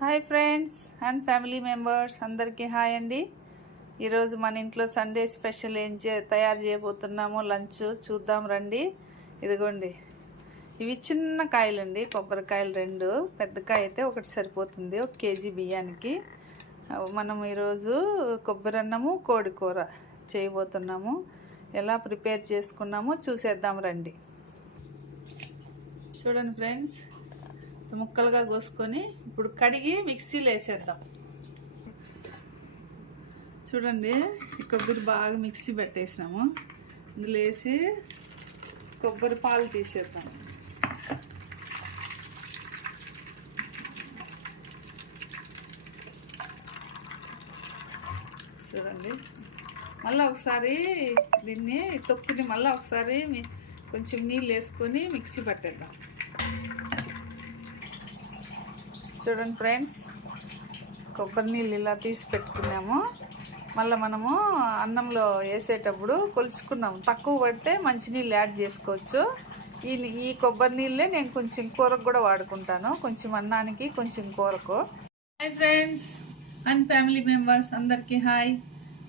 Hi friends and family members అందరికీ hi అండి. ఈరోజు మన ఇంట్లో సండే స్పెషల్ తయారు చేయబోతున్నామో లంచ్ చూద్దాం రండి. ఇదిగోండి, ఇవి చిన్న కాయలండి, కొబ్బరికాయలు రెండు. పెద్ద కాయ అయితే ఒకటి సరిపోతుంది 1 కేజీ బియ్యానికి. మనం ఈరోజు కొబ్బరి అన్నము కోడి కూర చేయబోతున్నాము. ఎలా ప్రిపేర్ చేసుకున్నామో చూసేద్దాం రండి. చూడండి ఫ్రెండ్స్, ముక్కలుగా కోసుకొని ఇప్పుడు కడిగి మిక్సీలో వేసేద్దాం. చూడండి, ఈ కొబ్బరి బాగా మిక్సీ పెట్టేసినాము. ఇందులో వేసి కొబ్బరి పాలు తీసేద్దాం. చూడండి, మళ్ళీ ఒకసారి దీన్ని తొక్కుని మళ్ళీ ఒకసారి కొంచెం నీళ్ళు వేసుకొని మిక్సీ పట్టేద్దాం. చూడండి ఫ్రెండ్స్, కొబ్బరి నీళ్ళు ఇలా తీసి పెట్టుకున్నాము. మళ్ళీ మనము అన్నంలో వేసేటప్పుడు కొలుచుకున్నాము. తక్కువ పడితే మంచినీళ్ళు యాడ్ చేసుకోవచ్చు. ఈ కొబ్బరి నీళ్ళే నేను కొంచెం కూరకు కూడా వాడుకుంటాను, కొంచెం అన్నానికి కొంచెం కూరకు. Hi friends and family members అందరికీ హాయ్.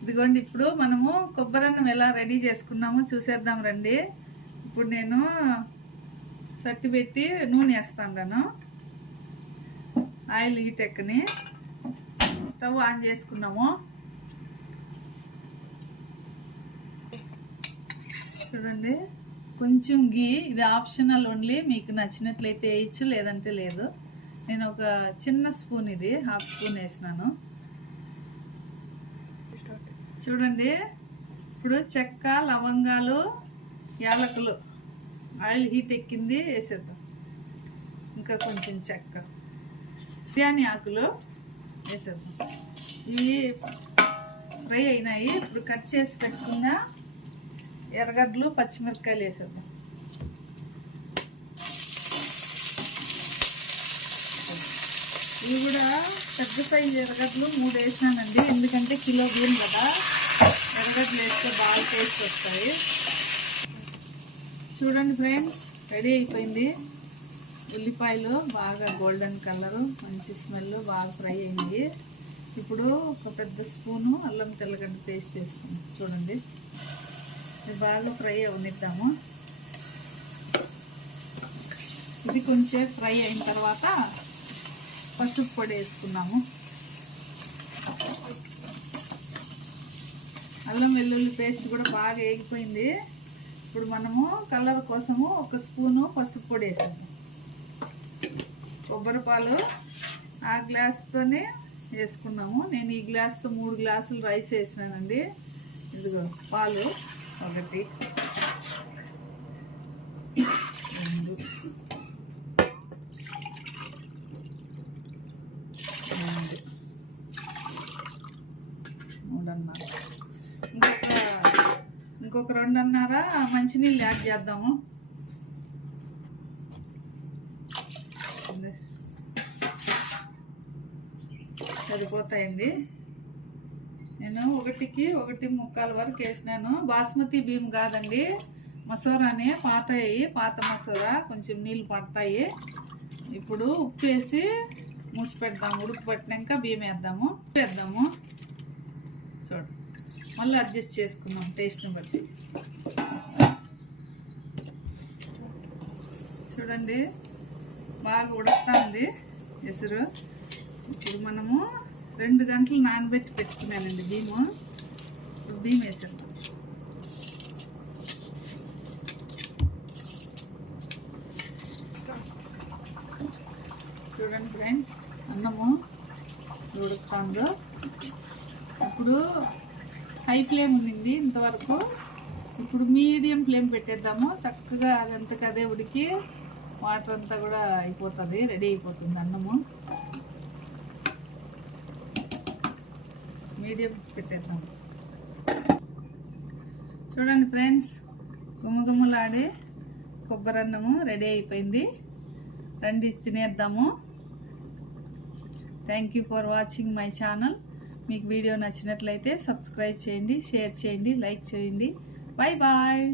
ఇదిగోండి, ఇప్పుడు మనము కొబ్బరి అన్నం ఎలా రెడీ చేసుకున్నామో చూసేద్దాం రండి. ఇప్పుడు నేను సట్టి పెట్టి నూనె వేస్తాను. ఆయిల్ హీట్ ఎక్కని స్టవ్ ఆన్ చేసుకున్నాము. చూడండి, కొంచెం గీ, ఇది ఆప్షనల్ ఓన్లీ, మీకు నచ్చినట్లయితే వేయచ్చు, లేదంటే లేదు. నేను ఒక చిన్న స్పూన్, ఇది 1/2 స్పూన్ వేసినాను. చూడండి, ఇప్పుడు చెక్క, లవంగాలు, యాలకులు, ఆయిల్ హీట్ ఎక్కింది, వేసేద్దాం. ఇంకా కొంచెం చెక్క, బిర్యానీ ఆకులు వేసేద్దాం. ఇవి ఫ్రై అయినాయి. ఇప్పుడు కట్ చేసి పెట్టుకున్న ఎర్రగడ్డలు, పచ్చిమిరపకాయలు వేసేద్దాం. ఇవి కూడా పెద్ద సైజు ఎర్రగడ్డలు 3 వేసినానండి, ఎందుకంటే కిలో బియ్యం కదా, ఎర్రగడ్డలు వేస్తే బాగా టేస్ట్ వస్తాయి. చూడండి ఫ్రెండ్స్, రెడీ అయిపోయింది. ఉల్లిపాయలు బాగా గోల్డెన్ కలరు, మంచి స్మెల్, బాగా ఫ్రై అయింది. ఇప్పుడు ఒక పెద్ద స్పూను అల్లం తెల్లగడ్డ పేస్ట్ వేసుకున్నాం. చూడండి, ఇది బాగా ఫ్రై అవనిద్దాము. ఇది కొంచెం ఫ్రై అయిన తర్వాత పసుపు పొడి వేసుకున్నాము. అల్లం వెల్లుల్లి పేస్ట్ కూడా బాగా వేగిపోయింది. ఇప్పుడు మనము కలర్ కోసము 1 స్పూను పసుపు పొడి వేసాము. కొబ్బరి పాలు ఆ గ్లాస్తోనే వేసుకున్నాము. నేను ఈ గ్లాస్తో 3 గ్లాసులు రైస్ వేసినానండి. ఇదిగో పాలు 1, 2, 3.5, ఇంకొక 2.5 మంచినీళ్ళు యాడ్ చేద్దాము. సరిపోతాయండి. నేను 1కి 1.25 వరకు వేసినాను. బాస్మతి బియ్యం కాదండి, మసూరానే, పాత మసూరా, కొంచెం నీళ్ళు పడతాయి. ఇప్పుడు ఉప్పు వేసి మూసి పెడదాము. ఉడుకు పట్టినాక బియ్యం వేద్దాము. చూడండి, మళ్ళీ అడ్జస్ట్ చేసుకున్నాం టేస్ట్ని బట్టి. చూడండి, బాగా ఉడుకుతుంది ఎసురు. ఇప్పుడు మనము 2 గంటలు నానబెట్టి పెట్టుకున్నానండి బియ్యము. ఇప్పుడు బియ్యం వేసేద్దాం. చూడండి ఫ్రెండ్స్, అన్నము ఉడుకుతుందో. ఇప్పుడు హై ఫ్లేమ్ ఉండింది ఇంతవరకు. ఇప్పుడు మీడియం ఫ్లేమ్ పెట్టేద్దాము. చక్కగా అదంతకదే ఉడికి వాటర్ అంతా కూడా అయిపోతుంది, రెడీ అయిపోతుంది అన్నము. మీడియం పెట్టేద్దాం. చూడండి ఫ్రెండ్స్, గుమ్మగుమ్మలాడే కొబ్బరి అన్నము రెడీ అయిపోయింది. రండి తినేద్దాము. Thank you for watching my channel. మీకు వీడియో నచ్చినట్లయితే సబ్స్క్రైబ్ చేయండి, షేర్ చేయండి, లైక్ చేయండి. Bye bye.